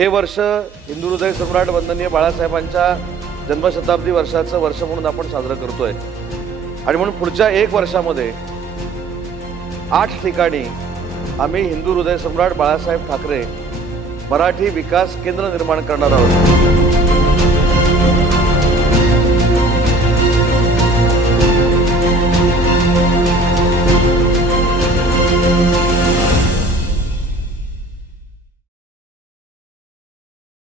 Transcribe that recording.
हे वर्ष हिंदू हृदय सम्राट वंदनीय बाळासाहेबांच्या जन्मशताब्दी वर्षाचं वर्ष म्हणून आपण साजरं करतोय आणि म्हणून पुढच्या 1 वर्षामध्ये 8 ठिकाणी आम्ही हिंदू हृदय सम्राट बाळासाहेब ठाकरे मराठी विकास केंद्र निर्माण करणार आहोत।